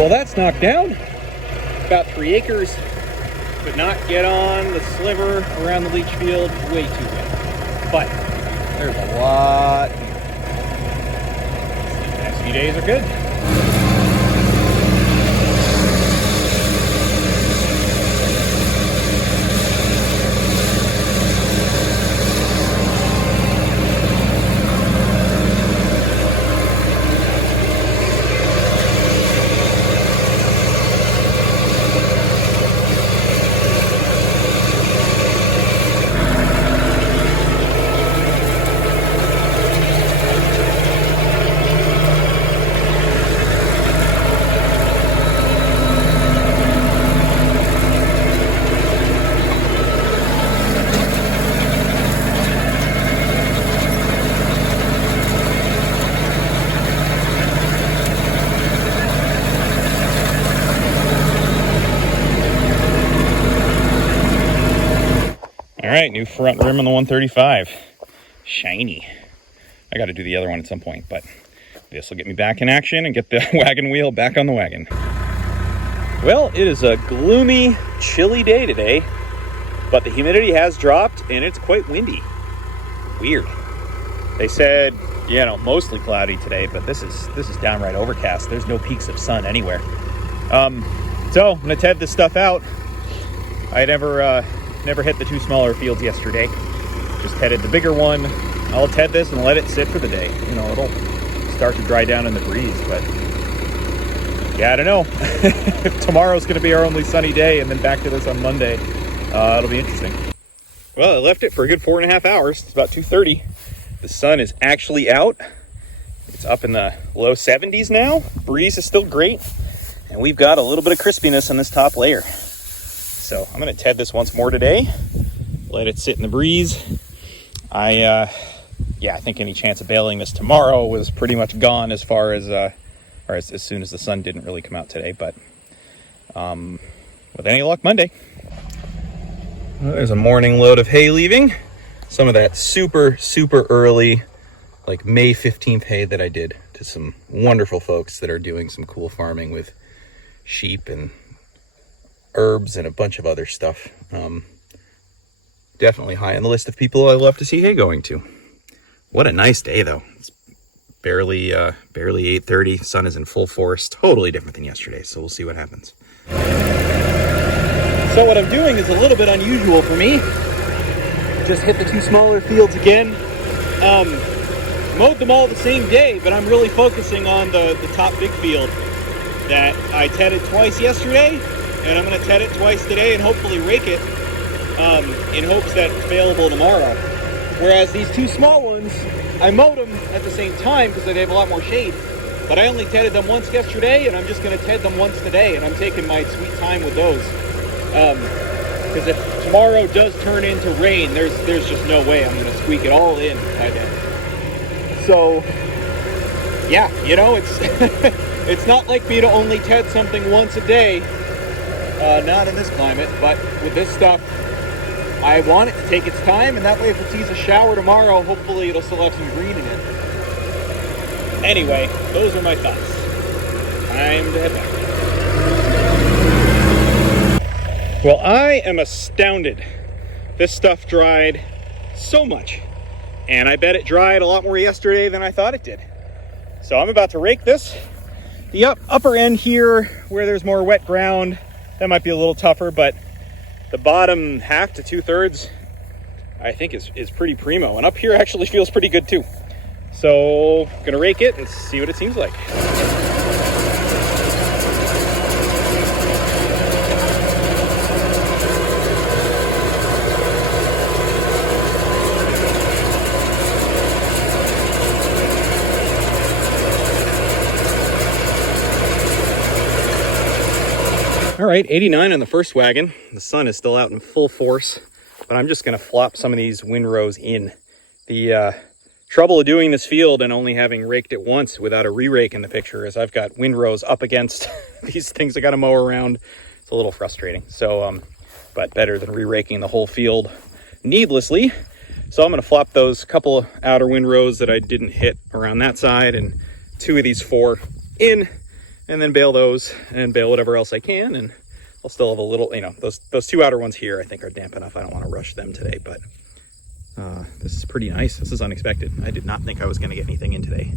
Well, that's knocked down. About 3 acres. Could not get on the sliver around the leach field. Way too wet. But there's a lot. The next few days are good. All right, new front rim on the 135. Shiny. I got to do the other one at some point, but this will get me back in action and get the wagon wheel back on the wagon. Well, it is a gloomy, chilly day today, but the humidity has dropped and it's quite windy. Weird. They said, you know, mostly cloudy today, but this is downright overcast. There's no peaks of sun anywhere. So I'm gonna TED this stuff out. I never hit the 2 smaller fields yesterday. Just TEDed the bigger one. I'll TED this and let it sit for the day. You know, it'll start to dry down in the breeze, but yeah, I don't know. Tomorrow's gonna be our only sunny day and then back to this on Monday. It'll be interesting. Well, I left it for a good 4.5 hours. It's about 2:30. The sun is actually out. It's up in the low 70s now. Breeze is still great. And we've got a little bit of crispiness on this top layer. So I'm going to TED this once more today. Let it sit in the breeze. I think any chance of baling this tomorrow was pretty much gone as far as, as soon as the sun didn't really come out today. But with any luck, Monday. Well, there's a morning load of hay leaving. Some of that super, super early, like May 15th hay that I did to some wonderful folks that are doing some cool farming with sheep and herbs and a bunch of other stuff. Definitely high on the list of people I love to see hay going to. What a nice day, though. It's barely 8:30. Sun is in full force. Totally different than yesterday, so we'll see what happens. So what I'm doing is a little bit unusual for me. Just hit the 2 smaller fields again. Mowed them all the same day, but I'm really focusing on the top big field that I TEDed twice yesterday, and I'm going to TED it twice today and hopefully rake it in hopes that it's available tomorrow. Whereas these 2 small ones, I mowed them at the same time because they have a lot more shade, but I only TEDed them once yesterday, and I'm just going to TED them once today, and I'm taking my sweet time with those. Because if tomorrow does turn into rain, there's just no way I'm going to squeak it all in by then. So, yeah, you know, it's it's not like me to only TED something once a day. Not in this climate, but with this stuff, I want it to take its time, and that way if it sees a shower tomorrow, hopefully it'll still have some green in it. Anyway, those are my thoughts. Time to head back. Well, I am astounded. This stuff dried so much, and I bet it dried a lot more yesterday than I thought it did. So I'm about to rake this. The upper end here, where there's more wet ground, that might be a little tougher, but the bottom half to 2/3, I think is pretty primo. And up here actually feels pretty good too. So I'm gonna rake it and see what it seems like. All right, 89 on the first wagon. The sun is still out in full force, but I'm just gonna flop some of these windrows in. The trouble of doing this field and only having raked it once without a re-rake in the picture is I've got windrows up against these things I gotta mow around. It's a little frustrating. So, but better than re-raking the whole field needlessly. So I'm gonna flop those couple of outer windrows that I didn't hit around that side and 2 of these 4 in. and then bale those and bale whatever else I can. And I'll still have a little, you know, those two outer ones here I think are damp enough. I don't want to rush them today, but this is pretty nice. This is unexpected. I did not think I was going to get anything in today.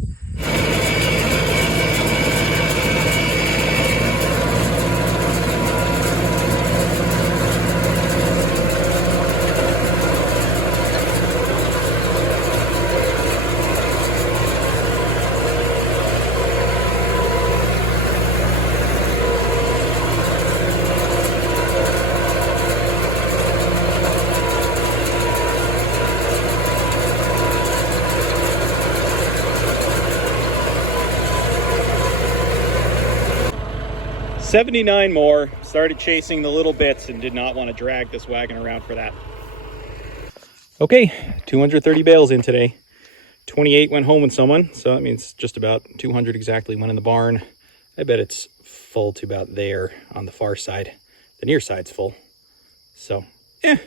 79 more. Started chasing the little bits and did not want to drag this wagon around for that. Okay, 230 bales in today. 28 went home with someone, so that means just about 200 exactly went in the barn. I bet it's full to about there on the far side. The near side's full. So, yeah,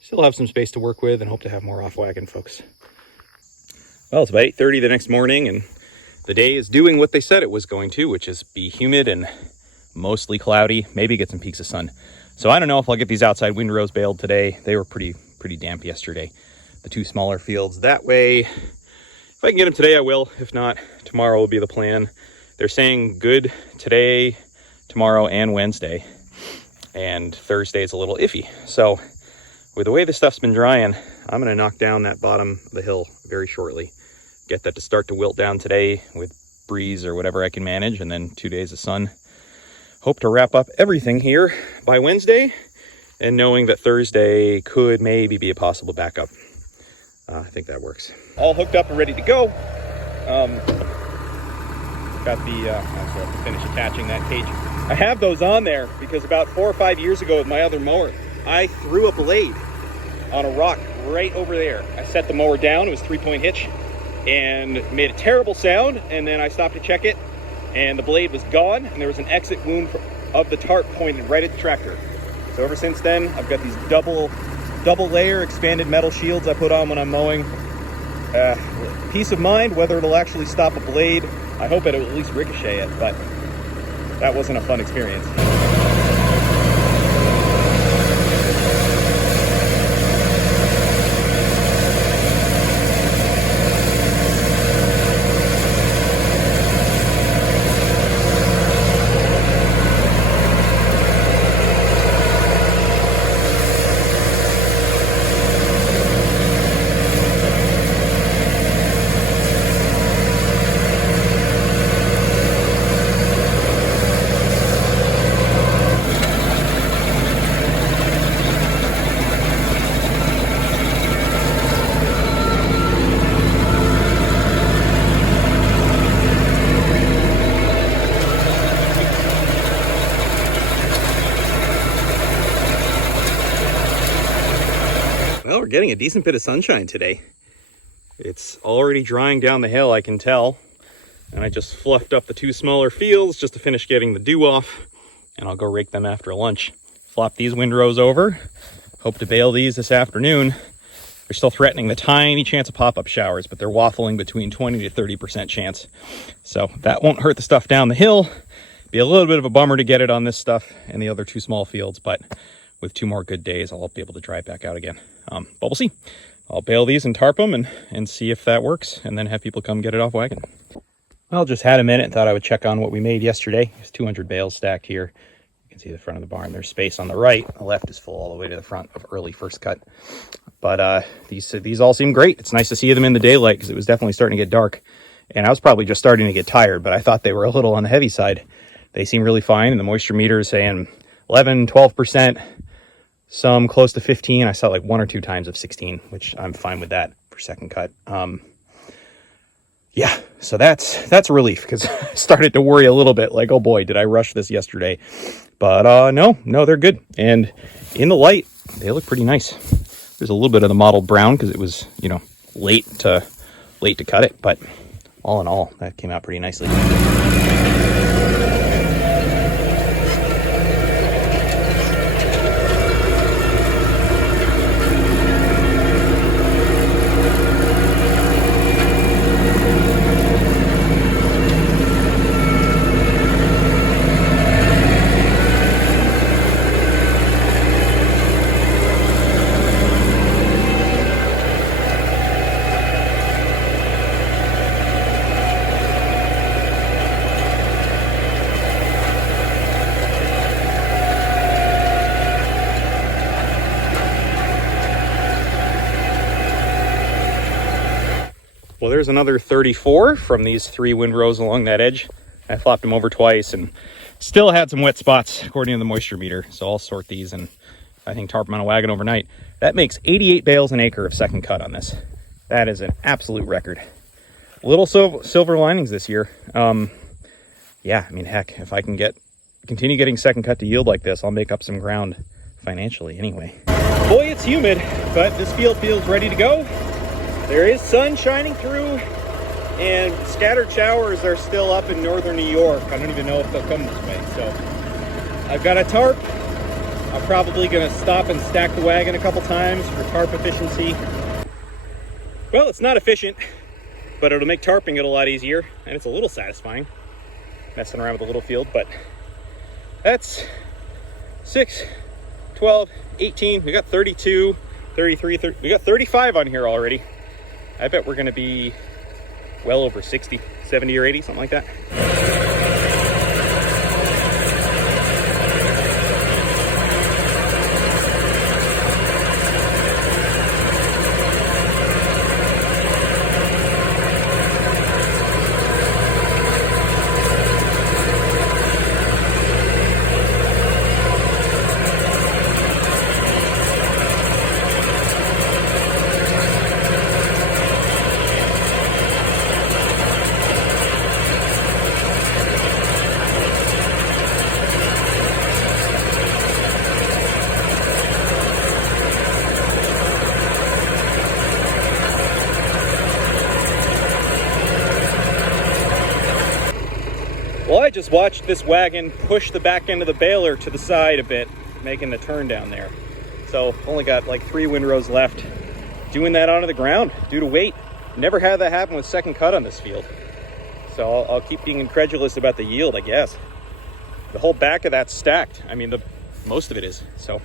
still have some space to work with and hope to have more off wagon, folks. Well, it's about 8:30 the next morning, and the day is doing what they said it was going to, which is be humid and mostly cloudy, maybe get some peaks of sun. So I don't know if I'll get these outside windrows baled today. They were pretty damp yesterday, the two smaller fields. That way, if I can get them today, I will. If not, tomorrow will be the plan. They're saying good today, tomorrow, and Wednesday. And Thursday's a little iffy. So with the way this stuff's been drying, I'm going to knock down that bottom of the hill very shortly. Get that to start to wilt down today with breeze or whatever I can manage, and then 2 days of sun. Hope to wrap up everything here by Wednesday, and knowing that Thursday could maybe be a possible backup. I think that works. All hooked up and ready to go. Got the, I have to finish attaching that cage. I have those on there because about 4 or 5 years ago with my other mower, I threw a blade on a rock right over there. I set the mower down, it was 3-point hitch, and made a terrible sound, and then I stopped to check it, and the blade was gone, and there was an exit wound of the tarp pointed right at the tractor. So ever since then, I've got these double layer expanded metal shields I put on when I'm mowing. Peace of mind, whether it'll actually stop a blade, I hope it'll at least ricochet it, but that wasn't a fun experience. Well, we're getting a decent bit of sunshine today. It's already drying down the hill, I can tell. And I just fluffed up the two smaller fields just to finish getting the dew off. And I'll go rake them after lunch. Flop these windrows over. Hope to bale these this afternoon. They're still threatening the tiny chance of pop-up showers, but they're waffling between 20 to 30% chance. So that won't hurt the stuff down the hill. Be a little bit of a bummer to get it on this stuff and the other two small fields, but with 2 more good days, I'll be able to dry it back out again. But we'll see. I'll bale these and tarp them and see if that works, and then have people come get it off wagon. Well, just had a minute and thought I would check on what we made yesterday. There's 200 bales stacked here. You can see the front of the barn. There's space on the right. The left is full all the way to the front of early first cut. But these all seem great. It's nice to see them in the daylight because it was definitely starting to get dark. And I was probably just starting to get tired, but I thought they were a little on the heavy side. They seem really fine, and the moisture meter is saying 11, 12%. Some close to 15. I saw like 1 or 2 times of 16, which I'm fine with that for second cut. Yeah, so that's a relief because I started to worry a little bit like, oh boy, did I rush this yesterday? But no, they're good. And in the light, they look pretty nice. There's a little bit of the mottled brown because it was, you know, late to cut it, but all in all, that came out pretty nicely. Well, there's another 34 from these 3 windrows along that edge. I flopped them over twice and still had some wet spots according to the moisture meter. So I'll sort these and I think tarp them on a wagon overnight. That makes 88 bales an acre of second cut on this. That is an absolute record. Little silver linings this year. Yeah, I mean, heck, if I can continue getting second cut to yield like this, I'll make up some ground financially anyway. Boy, it's humid, but this field feels ready to go. There is sun shining through, and scattered showers are still up in northern New York. I don't even know if they'll come this way. So I've got a tarp. I'm probably gonna stop and stack the wagon a couple times for tarp efficiency. Well, it's not efficient, but it'll make tarping it a lot easier, and it's a little satisfying messing around with a little field. But that's 6, 12, 18. We got 32, 33, 30. We got 35 on here already. I bet we're gonna be well over 60, 70 or 80, something like that. Well, I just watched this wagon push the back end of the baler to the side a bit, making the turn down there. So only got like 3 windrows left. Doing that onto the ground due to weight. Never had that happen with second cut on this field. So I'll keep being incredulous about the yield, I guess. The whole back of that's stacked. I mean, most of it is. So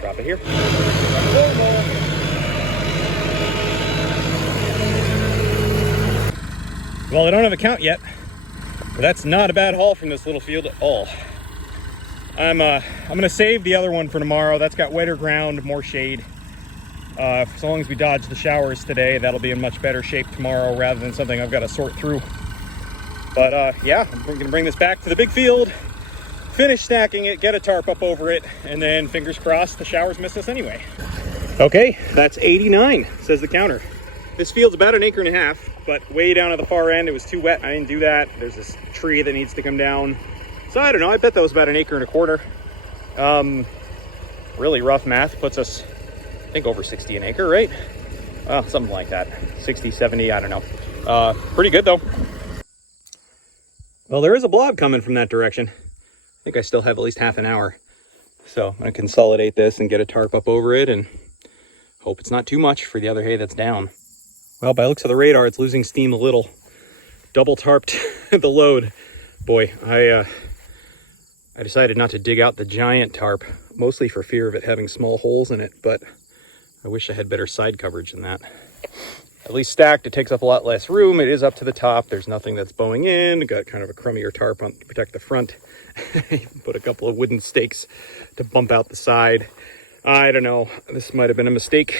drop it here. Well, I don't have a count yet, but that's not a bad haul from this little field at all. I'm gonna save the other one for tomorrow. That's got wetter ground, more shade. As long as we dodge the showers today, that'll be in much better shape tomorrow rather than something I've got to sort through. But yeah, I'm gonna bring this back to the big field, finish stacking it, get a tarp up over it, and then fingers crossed the showers miss us anyway. Okay, that's 89, says the counter. This field's about 1.5 acres, but way down at the far end, it was too wet. I didn't do that. There's this tree that needs to come down. So I don't know, I bet that was about 1.25 acres. Really rough math puts us, I think, over 60 an acre, right? Something like that. 60, 70, I don't know. Pretty good though. Well, there is a blob coming from that direction. I think I still have at least half an hour. So I'm gonna consolidate this and get a tarp up over it and hope it's not too much for the other hay that's down. Well, by the looks of the radar, it's losing steam a little. Double tarped the load. Boy, I decided not to dig out the giant tarp, mostly for fear of it having small holes in it, but I wish I had better side coverage than that. At least stacked, it takes up a lot less room. It is up to the top. There's nothing that's bowing in. Got kind of a crummier tarp on to protect the front. Put a couple of wooden stakes to bump out the side. I don't know. This might have been a mistake.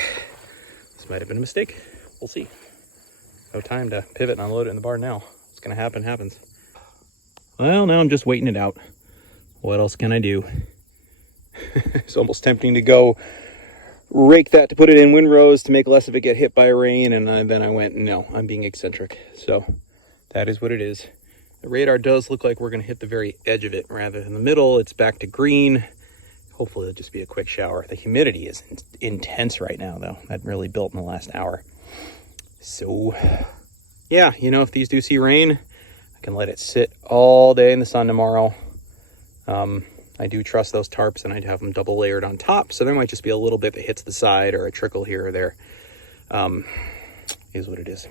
We'll see. No time to pivot and unload it in the barn now. What's gonna happen happens. Well, now I'm just waiting it out. What else can I do? It's almost tempting to go rake that to put it in windrows to make less of it get hit by rain, and then I went, no, I'm being eccentric. So that is what it is. The radar does look like we're gonna hit the very edge of it rather than the middle. It's back to green. Hopefully it'll just be a quick shower. The humidity is intense right now though. That really built in the last hour. So yeah, you know, if these do see rain, I can let it sit all day in the sun tomorrow. I do trust those tarps, and I'd have them double layered on top, so there might just be a little bit that hits the side or a trickle here or there. Is what it is.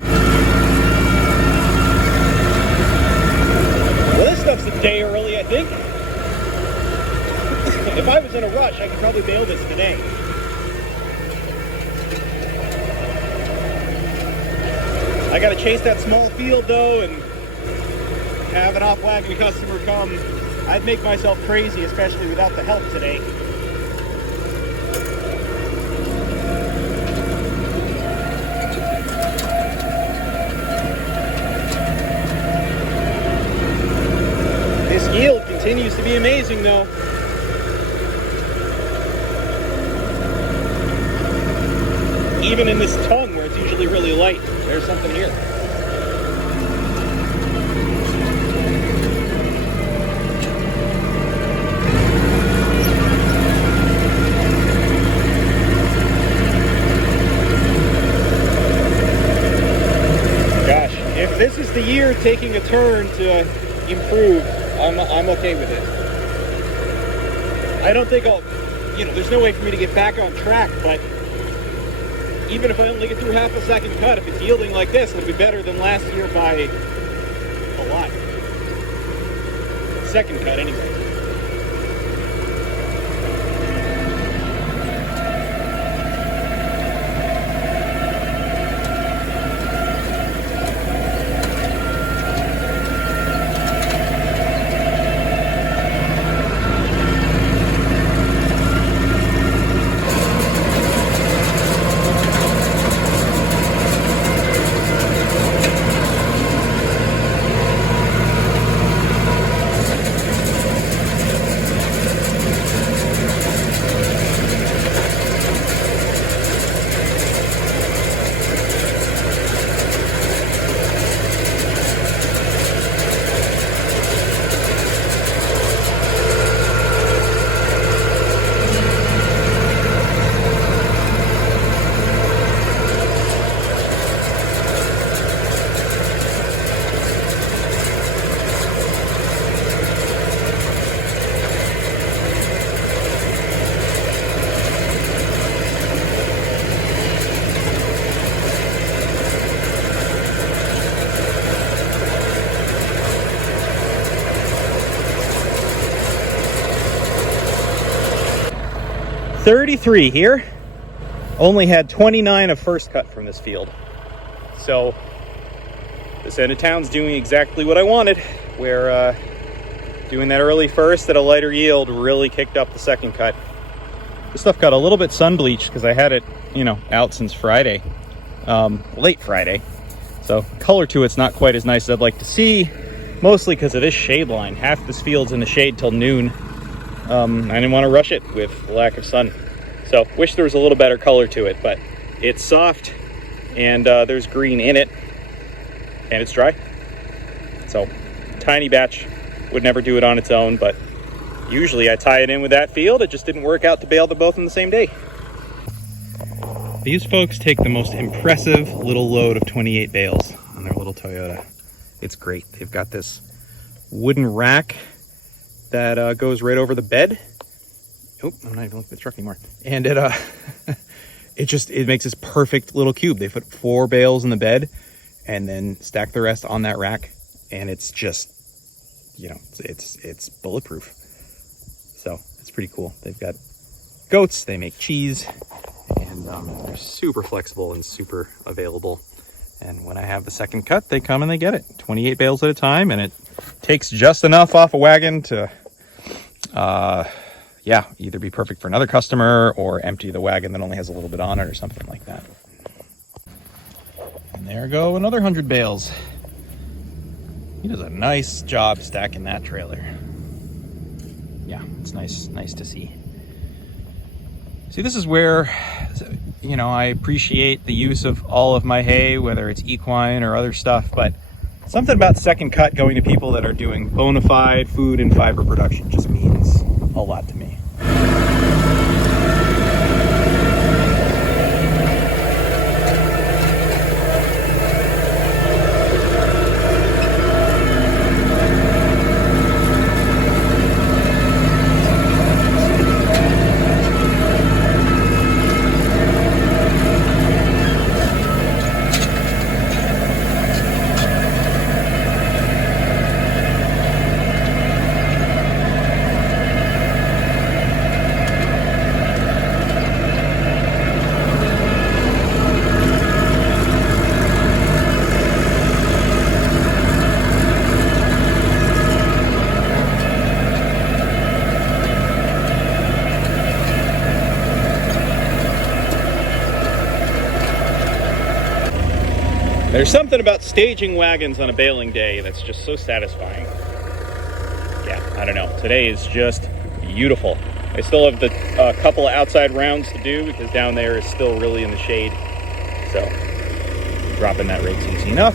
Well, this stuff's a day early, I think. If I was in a rush, I could probably bail this today. I gotta chase that small field though and have an off-wagon customer come. I'd make myself crazy, especially without the help today. amazing though. Even in this tongue where it's usually really light, there's something here. Gosh, if this is the year taking a turn to improve, I'm okay with it. I don't think I'll, there's no way for me to get back on track, but even if I only get through half a second cut, if it's yielding like this, it'll be better than last year by a lot. Second cut, anyway. .33 here. Only had 29 of first cut from this field. So this end of town's doing exactly what I wanted, where doing that early first at a lighter yield really kicked up the second cut. This stuff got a little bit sun bleached because I had it, out since Friday, late Friday. So color to it's not quite as nice as I'd like to see, mostly because of this shade line. Half this field's in the shade till noon. I didn't want to rush it with the lack of sun. So wish there was a little better color to it, but it's soft and there's green in it and it's dry. So tiny batch, would never do it on its own, but usually I tie it in with that field. It just didn't work out to bale them both on the same day. These folks take the most impressive little load of 28 bales on their little Toyota. It's great. They've got this wooden rack that goes right over the bed. Oh, I'm not even looking at the truck anymore. And it it makes this perfect little cube. They put 4 bales in the bed and then stack the rest on that rack, and it's just, it's bulletproof. So it's pretty cool. They've got goats, they make cheese, and they're super flexible and super available. And when I have the second cut, they come and they get it. 28 bales at a time, and it takes just enough off a wagon to either be perfect for another customer or empty the wagon that only has a little bit on it or something like that. And there go another 100 bales. He does a nice job stacking that trailer. Yeah, it's nice to see. See, this is where, I appreciate the use of all of my hay, whether it's equine or other stuff, but something about second cut going to people that are doing bona fide food and fiber production just means a lot to me. There's something about staging wagons on a baling day that's just so satisfying. Yeah, I don't know, today is just beautiful. I still have the couple of outside rounds to do because down there is still really in the shade. So dropping that rake's easy enough.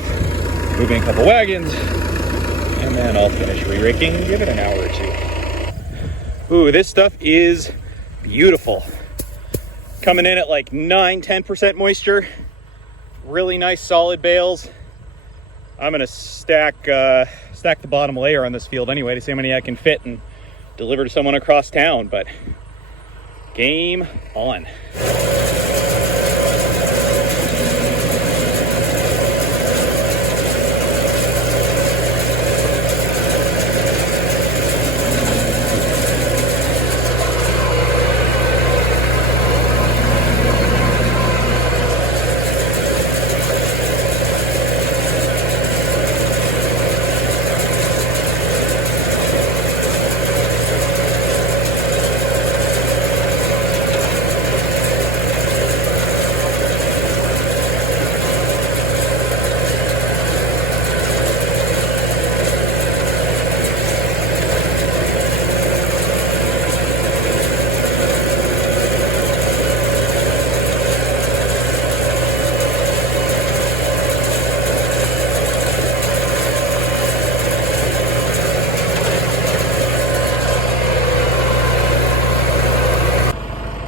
Moving a couple wagons, and then I'll finish re-raking and give it an hour or two. Ooh, this stuff is beautiful. Coming in at like 9-10% moisture. Really nice solid bales. I'm gonna stack the bottom layer on this field anyway to see how many I can fit and deliver to someone across town, but game on.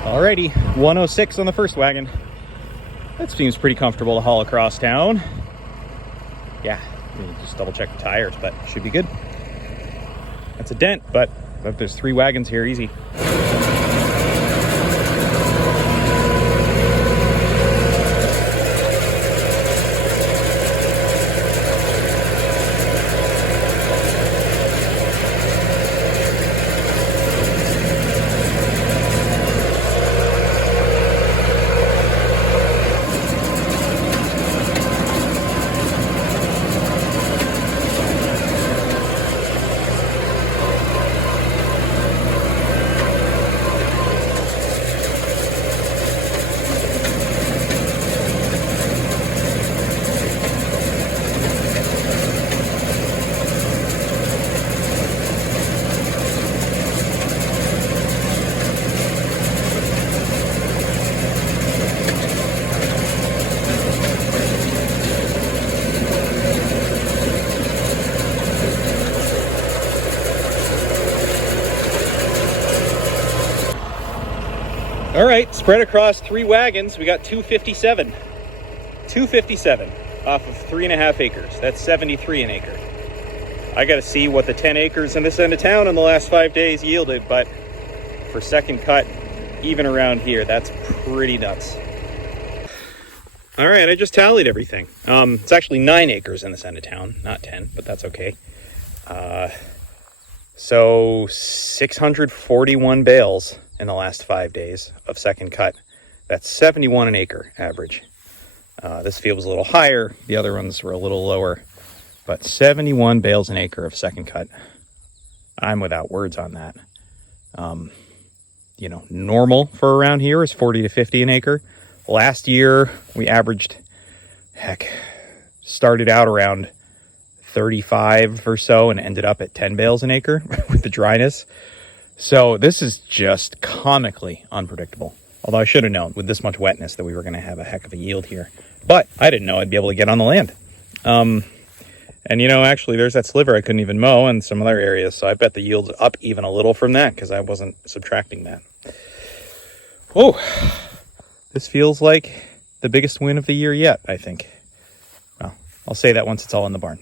Alrighty, 106 on the first wagon. That seems pretty comfortable to haul across town. Yeah, just double check the tires, but should be good. That's a dent, but there's 3 wagons here, easy. All right, spread across 3 wagons, we got 257. 257 off of 3.5 acres. That's 73 an acre. I got to see what the 10 acres in this end of town in the last 5 days yielded, but for second cut, even around here, that's pretty nuts. All right, I just tallied everything. It's actually 9 acres in this end of town, not 10, but that's okay. So 641 bales in the last 5 days of second cut. That's 71 an acre average. This field was a little higher. The other ones were a little lower, but 71 bales an acre of second cut. I'm without words on that. You know, normal for around here is 40 to 50 an acre. Last year we averaged, started out around 35 or so and ended up at 10 bales an acre with the dryness. So this is just comically unpredictable. Although I should have known with this much wetness that we were going to have a heck of a yield here. But I didn't know I'd be able to get on the land. And you know, actually there's that sliver I couldn't even mow and some other areas. So I bet the yield's up even a little from that because I wasn't subtracting that. Oh, this feels like the biggest win of the year yet, I think. Well, I'll say that once it's all in the barn.